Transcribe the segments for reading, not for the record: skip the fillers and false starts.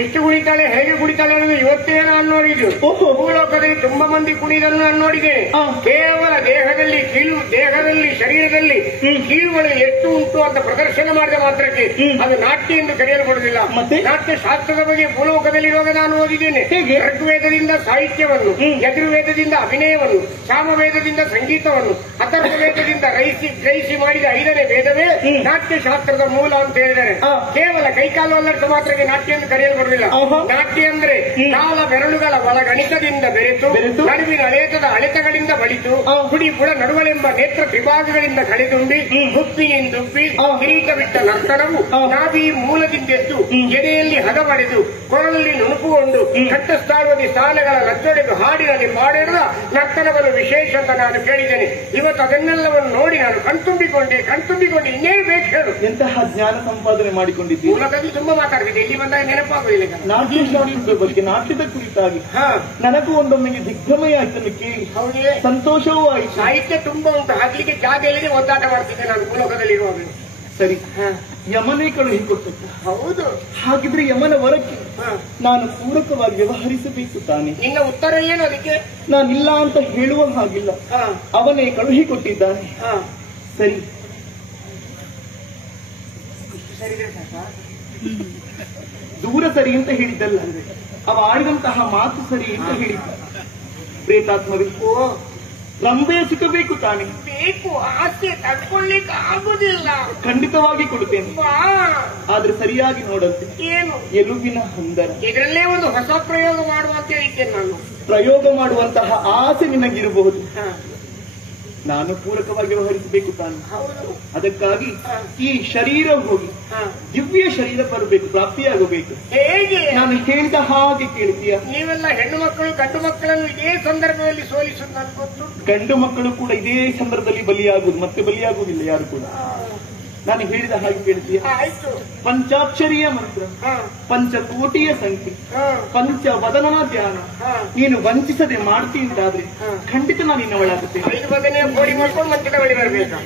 ಎಷ್ಟು ಕುಣಿತಾಳೆ, ಹೇಗೆ ಕುಣಿತಾಳೆ ಅನ್ನೋದು ಇವತ್ತೇ ನಾನು ನೋಡಿದ್ದು. ಭೂಲೋಕದಲ್ಲಿ ತುಂಬಾ ಮಂದಿ ಕುಣಿದನ್ನು ನಾನು ನೋಡಿದ್ದೇನೆ. ಕೇವಲ ದೇಹದಲ್ಲಿ ಶರೀರದಲ್ಲಿ ಕೀಳುಗಳು ಎಷ್ಟು ಉಂಟು ಅಂತ ಪ್ರದರ್ಶನ ಮಾಡಿದ ಮಾತ್ರಕ್ಕೆ ಅದು ನಾಟ್ಯ ಎಂದು ಕರೆಯಲ್ಪಡುವುದಿಲ್ಲ. ನಾಟ್ಯ ಶಾಸ್ತ್ರದ ಬಗ್ಗೆ ಭೂಲೋಕದಲ್ಲಿರುವಾಗ ನಾನು ಓದಿದ್ದೇನೆ. ಋಗ್ವೇದದಿಂದ ಸಾಹಿತ್ಯವನ್ನು, ಯಜುರ್ವೇದದಿಂದ ಅಭಿನಯವನ್ನು, ಸಾಮವೇದದಿಂದ ಸಂಗೀತವನ್ನು, ಅಥರ್ವ ವೇದದಿಂದ ಗ್ರಹಿಸಿ ಮಾಡಿದ 5ನೇ ವೇದವೇ ನಾಟ್ಯ ಶಾಸ್ತ್ರದ ಮೂಲ ಅಂತ ಹೇಳಿದ್ದಾರೆ. ಕೇವಲ ಕೈಕಾಲು ಅಲ್ಲರ್ಥ ಮಾತ್ರಕ್ಕೆ ನಾಟ್ಯ ಎಂದು ಕರೆಯಲ್ಪಡುವುದಿಲ್ಲ. ನಾಟ್ಯ ಅಂದ್ರೆ ಕಾಲ ಬೆರಳುಗಳ ಒಳಗಣಿತದಿಂದ ಬೆರೆತು ನಡುವಿನ ಅಳೆತಗಳಿಂದ ಬಳಿತು ಕುಡಿ ಬುಡ ನಡುವಳೆಂಬ ನೇತ್ರ ವಿಭಾಗಗಳಿಂದ ಕಳೆದುಂಬಿ ಹುಪ್ಪಿಯಿಂದುಬ್ಬಿ ಕಿರೀಟ ಬಿಟ್ಟ ನರ್ತನವು ನಾಭಿ ಮೂಲದಿಂದೆದ್ದು ಎದೆಯಲ್ಲಿ ಹದಬಡೆದು ಕೊರಳಲ್ಲಿ ನುಣುಪುಕೊಂಡು ಕಂಠಸ್ಥಾನದಲ್ಲಿ ಸ್ಥಾನಗಳ ರಚ್ಚೊಡೆದು ಹಾಡಿನಲ್ಲಿ ಮಾಡಿರುವ ನರ್ತನವನ್ನು ವಿಶೇಷ ಅಂತ ನಾನು ಕೇಳಿದ್ದೇನೆ. ಇವತ್ತು ಅದನ್ನೆಲ್ಲವನ್ನು ನೋಡಿ ನಾನು ಕಣ್ತುಂಬಿಕೊಂಡೆ ಇನ್ನೇನು ಬೇಕು ಹೇಳು. ಎಂತಹ ಜ್ಞಾನ ಸಂಪಾದನೆ ಮಾಡಿಕೊಂಡಿದ್ದೀವಿ. ಮೂಲದಲ್ಲಿ ತುಂಬಾ ಮಾತಾಡಿದೆ, ಇಲ್ಲಿ ಬಂದಾಗ ನೆನಪಾಗುವುದಿಲ್ಲ. ನಾಟ್ಯಶಾಸ್ತ್ರದ ಬಗ್ಗೆ, ನಾಟ್ಯದ ಕುರಿತಾಗಿ ನನಗೂ ಒಂದೊಮ್ಮೆಗೆ ದಿಗ್ಭ್ರಮೆ ಆಯ್ತನ್ನು ಕೇಳಿ ಸಂತೋಷವೂ ಆಯ್ತು. ಸಾಹಿತ್ಯ ತುಂಬಾ ಉಂಟು, ಹಾಕ್ಲಿಕ್ಕೆ ಜಾಗ ಇಲ್ಲದೆ ಒದ್ದಾಟ ಮಾಡ್ತಿದ್ದೆ ನಾನು ಭೂಲೋಕದಲ್ಲಿರುವಾಗ. ಸರಿ, ಯಮನೇ ಕಳುಹಿಕೊಟ್ಟದ್ದು. ಹೌದು. ಹಾಗಿದ್ರೆ ಯಮನ ವರಕ್ಕೆ ನಾನು ಪೂರಕವಾಗಿ ವ್ಯವಹರಿಸಬೇಕು ತಾನೆ. ನಿನ್ನ ಉತ್ತರ ಏನು ಅದಕ್ಕೆ? ನಾನಿಲ್ಲ ಅಂತ ಹೇಳುವ ಹಾಗಿಲ್ಲ, ಅವನೇ ಕಳುಹಿಕೊಟ್ಟಿದ್ದಾನೆ. ಸರಿ, ದೂರ ಸರಿ ಅಂತ ಹೇಳಿದ್ದಲ್ಲ, ಅವ ಆಡಿದಂತಹ ಮಾತು ಸರಿ ಅಂತ ಹೇಳಿದ್ದ. ಪ್ರೇತಾತ್ಮವೇ, ರಂಬೆ ಸಿಕ್ಕಬೇಕು ತಾನೆ. ಬೇಕು, ಆಸೆ ತಡ್ಕೊಳ್ಳಿಕ್ಕೆ ಆಗುದಿಲ್ಲ. ಖಂಡಿತವಾಗಿ ಕೊಡುತ್ತೇನೆ, ಆದ್ರೆ ಸರಿಯಾಗಿ ನೋಡಂತೆ. ಏನು? ಎಲುಬಿನ ಹಂದರ. ಇದರಲ್ಲೇ ಒಂದು ಹೊಸ ಪ್ರಯೋಗ ಮಾಡುವಂತ ಹೇಳಿದ್ದೇನೆ ನಾನು. ಪ್ರಯೋಗ ಮಾಡುವಂತಹ ಆಸೆ ನಿನಗಿರಬಹುದು, ನಾನು ಪೂರಕವಾಗಿ ವ್ಯವಹರಿಸಬೇಕು ತಾನೆ. ಅದಕ್ಕಾಗಿ ಈ ಶರೀರ ಹೋಗಿ ದಿವ್ಯ ಶರೀರ ಬರಬೇಕು, ಪ್ರಾಪ್ತಿಯಾಗಬೇಕು. ಹೇಗೆ? ನಾನು ಹೇಳಿದ ಹಾಗೆ ಕೇಳ್ತೀಯ? ನೀವೆಲ್ಲ ಹೆಣ್ಣು ಮಕ್ಕಳು ಗಂಡು ಮಕ್ಕಳನ್ನು ಇದೇ ಸಂದರ್ಭದಲ್ಲಿ ಸೋಲಿಸುವುದು ನನಗೆ ಗೊತ್ತು. ಗಂಡು ಮಕ್ಕಳು ಕೂಡ ಇದೇ ಸಂದರ್ಭದಲ್ಲಿ ಬಲಿಯಾಗುವುದು, ಮತ್ತೆ ಬಲಿಯಾಗುವುದಿಲ್ಲ ಯಾರು ಕೂಡ. ನಾನು ಹೇಳಿದ ಹಾಗೆ ಕೇಳ್ತೀಯ? ಪಂಚಾಕ್ಷರಿಯ ಮಂತ್ರ, ಪಂಚಕೋಟಿಯ ಸಂಖ್ಯೆ, ಪಂಚವದನ ಧ್ಯಾನ ನೀನು ವಂಚಿಸದೆ ಮಾಡ್ತೀಂತಾದ್ರೆ ಖಂಡಿತ ನಾನು ಇನ್ನವಳಾಗುತ್ತೇನೆ. 5 ಬದನೆ ಕೋಡಿ ಮಾಡ್ಕೊಂಡು ಮಂತ್ರದ ಬಳಿ ಬರಬೇಕು.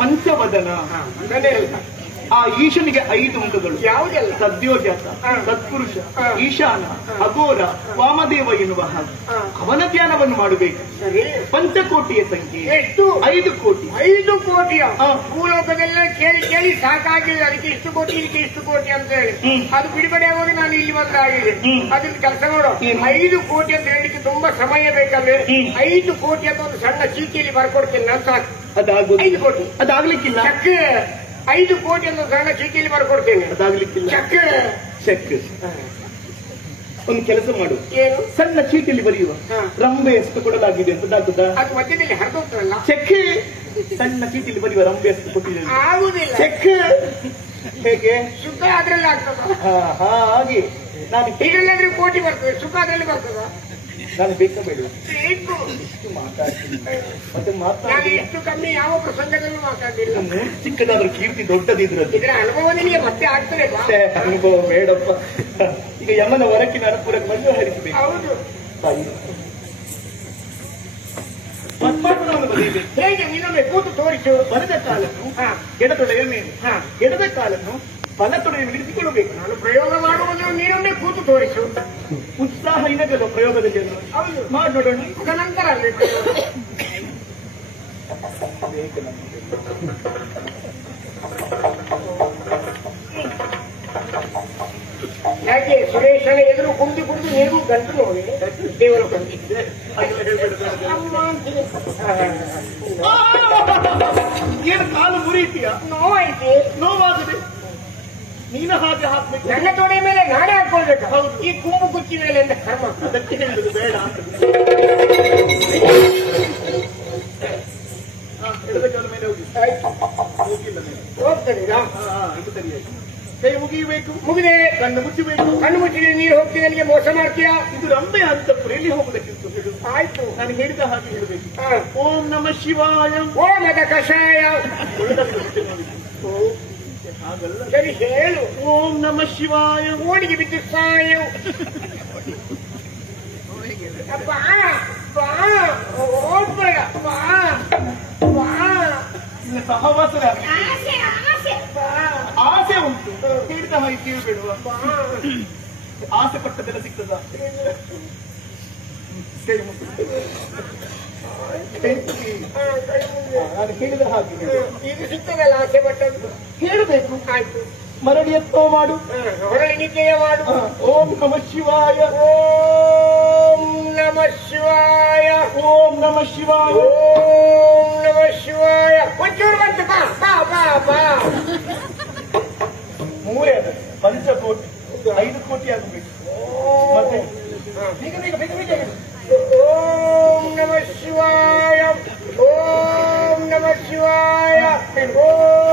ಪಂಚವದನ ಆ ಈಶನಿಗೆ 5 ಅಂಕಗಳು. ಯಾವುದೆಲ್ಲ? ಸದ್ಯೋಜಾತ, ಸತ್ಪುರುಷ, ಈಶಾನ, ಅಘೋರ, ವಾಮದೇವ ಎನ್ನುವ ಹಾಗೆ ಅವನ ಧ್ಯಾನವನ್ನು ಮಾಡಬೇಕು. ಪಂಚಕೋಟಿಯ ಸಂಖ್ಯೆ ಎಷ್ಟು? 5 ಕೋಟಿ. 5 ಕೋಟಿಯ ಭೂಲೋಕದೆಲ್ಲ ಕೇಳಿ ಸಾಕಾಗಿದೆ. ಅದಕ್ಕೆ ಇಷ್ಟು ಕೋಟಿ, ಇದಕ್ಕೆ ಇಷ್ಟು ಕೋಟಿ ಅಂತ ಹೇಳಿ ಅದು ಬಿಡುಗಡೆ ಆಗುವಾಗ ನಾನು ಇಲ್ಲಿ ಬಂದಾಗಿದೆ. ಅದನ್ನ ಕೆಲಸ ನೋಡು. 5 ಕೋಟಿ ಅಂತ ಹೇಳಿಕ್ಕೆ ತುಂಬಾ ಸಮಯ ಬೇಕಲ್ವೇ? 5 ಕೋಟಿ ಅಂತ ಒಂದು ಸಣ್ಣ ಚೀಟಿಯಲ್ಲಿ ಬರ್ಕೊಡ್ತೀನಿ ನಾನು, ಸಾಕು. ಅದಾಗುವುದು? 5 ಕೋಟಿ ಅದಾಗ್ಲಿಕ್ಕಿಲ್ಲ. 5 ಕೋಟಿ ಅಂತ ಸಣ್ಣ ಚೀಟಿಯಲ್ಲಿ ಬರ್ಕೊಡ್ತೇನೆ. ಅದಾಗ್ಲಿಕ್ಕಿಲ್ಲ. ಚೆಕ್. ಒಂದು ಕೆಲಸ ಮಾಡು, ಏನು? ಸಣ್ಣ ಚೀಟಿಯಲ್ಲಿ ಬರೆಯುವ ರಂಬೆ ಎಷ್ಟು ಕೊಡಲಾಗಿದೆ ಅಂತ ಅದಾಗುತ್ತಾ? ಅದು ಮಧ್ಯದಲ್ಲಿ ಹರಿದೋಗ್ತದಲ್ಲ. ಚೆಕ್. ಸಣ್ಣ ಚೀಟಿಯಲ್ಲಿ ಬರೆಯುವ ರಂಬೆ ಎಷ್ಟು ಕೊಟ್ಟಿದ್ದೇನೆ ಆಗುದಿಲ್ಲ. ಚೆಕ್. ಹೇಗೆ? ಸುಖ ಅದ್ರಲ್ಲಿ ಆಗ್ತದ. ಹಾಗೆ ನಾನು ಹೀಗೆಲ್ಲಾದ್ರೂ ಕೋಟಿ ಬರ್ತದೆ, ಸುಖ ಅದ್ರಲ್ಲಿ ಬರ್ತದ. ನಾನು ಬೇಕಬೇಡ ಬೇಕು ಇಷ್ಟು ಮಾತಾಡ್ತೀನಿ, ಮತ್ತೆ ನಾನು ಎಷ್ಟು ಕಮ್ಮಿ ಯಾವ ಪ್ರಸಂಗದಲ್ಲೂ ಮಾತಾಡಿಲ್ಲ. ಚಿಕ್ಕದಾದ್ರೂ ಕೀರ್ತಿ ದೊಡ್ಡದಿದ್ರದ್ದು. ಇದರ ಅನುಭವ ನಿಮಗೆ ಮತ್ತೆ ಆಗ್ತದೆ. ಅನುಭವ ಬೇಡಪ್ಪ. ಈಗ ಯಮನ ಹೊರಕ್ಕೆ ನಾನು ಪೂರಕವಾಗಿ ಹರಿಸಬೇಕು. ಹೌದು. ಪದ್ಮಾಸನವನ್ನು ಬರೆಯಬೇಕು. ಹೇಗೆ? ನೀನೊಮ್ಮೆ ಕೂತು ತೋರಿಸು. ಬಲದ ಕಾಲನ್ನು ಎಡತೊಡೆಯ ಮೇಲೆ, ಎಡದ ಕಾಲನ್ನು ಬಲತೊಡೆಯ ಇಳಿಸಿಕೊಳ್ಳಬೇಕು. ನಾನು ಪ್ರಯೋಗ ಮಾಡುವುದು ನೀನೊಮ್ಮೆ ಕೂತು ತೋರಿಸು. ಉತ್ಸಾಹ ಇನಗಲ್ಲ ಪ್ರಯೋಗದಲ್ಲಿ. ಹೌದು, ಮಾಡಿ ನೋಡೋಣ. ನಂತರ ಯಾಕೆ ಸುರೇಶನ ಎದುರು ಕುಂತು ನೀವು ಗಂಟು ನೋಡಿ ದೇವರು ಕಂಡಿದ್ದೆ. ಏನು ಕಾಲು ಮುರಿತೀಯ? ನೋವಾಯ್ತು. ನೋವಾಗದೆ ನೀನು ಹಾಗೆ ಹಾಕ್ಬೇಕು. ನನ್ನ ತೊಡೆ ಮೇಲೆ ನಾನೇ ಹಾಕೊಳ್ಬೇಕು. ಹೌದು, ಈ ಕುಂಬು ಕುಚ್ಚಿ ಮೇಲೆ ಅಂತ ಕರ್ಮ. ಅದಕ್ಕೆ ಹೇಳುದು ಬೇಡ ಅಂತ. ಎಡದ ಮೇಲೆ ಹೋಗಿ. ಹೋಗಿಲ್ಲ ಹೋಗ್ತದೆ. ಇದು ಸರಿಯಾಗಿ ಕೈ ಮುಗಿಯಬೇಕು. ಮುಗಿದೆ. ಕಣ್ಣು ಮುಚ್ಚಬೇಕು. ಕಣ್ಣು ಮುಚ್ಚಿದ್ರೆ ನೀರು ಹೋಗ್ತೀನಿ, ನನಗೆ ಮೋಸ ಮಾಡ್ತೀಯಾ? ಇದು ರಂಬೆ ಅಂತ ಎಲ್ಲಿ ಹೋಗಬೇಕಿತ್ತು? ಆಯ್ತು, ನಾನು ಹೇಳಿದ ಹಾಗೆ ಹೇಳಬೇಕು. ಓಂ ನಮಃ ಶಿವಾಯ, ಓಮದ ಕಷಾಯ. ಹಾಗಲ್ಲ, ಸರಿ ಹೇಳು. ಓಂ ನಮಃ ಶಿವಾಯ. ಓಡಿಗೆ ಬಿದ್ದು ಸಾಯು. ಬಾ ಬಾ, ಓಡ್ಬೇಡ, ಬಾ ಬಾ. ಸಹವಾಸದ ಬಾ ಆಸೆ ಉಂಟು, ಹೇಳಿದ ಹಾಗೆ ಕೇಳಬೇಡುವ. ಆಸೆ ಪಟ್ಟದೆಲ್ಲ ಸಿಗ್ತದ? ನಾನು ಹೇಳಿದ ಹಾಗೆ ಈಗ ಸಿಗ್ತದಲ್ಲ ಆಸೆ ಪಟ್ಟದ್ದು. ಹೇಳಬೇಕು. ಆಯ್ತು, ಮರಳಿ ಎತ್ತೋ ಮಾಡು, ಹೊರಳಿ ನಿದ್ದೆಯ ಮಾಡು. ಓಂ ನಮಃ ಶಿವಾಯ, ಓಂ ನಮಃ ಶಿವಾಯ, ಓಂ ನಮಃ ಶಿವಾಯ, ಓಂ ನಮಃ ಶಿವಾಯ. ಒಂಚೂರು ಬಂತು, ಬಾ ಬಾ ಬಾ ಬಾ. ಮೂರೇ ಅದ, ಪಂಚಕೋಟಿ 5 ಕೋಟಿ ಆಗಬೇಕು. ಮತ್ತೆ ಬೇಗ ಬೇಗ ಬೇಗ ಬೇಗ ಹೇಳು. ಓಂ ನಮಃ ಶಿವಾಯ, ಓಂ ನಮಃ ಶಿವಾಯ, ಓಂ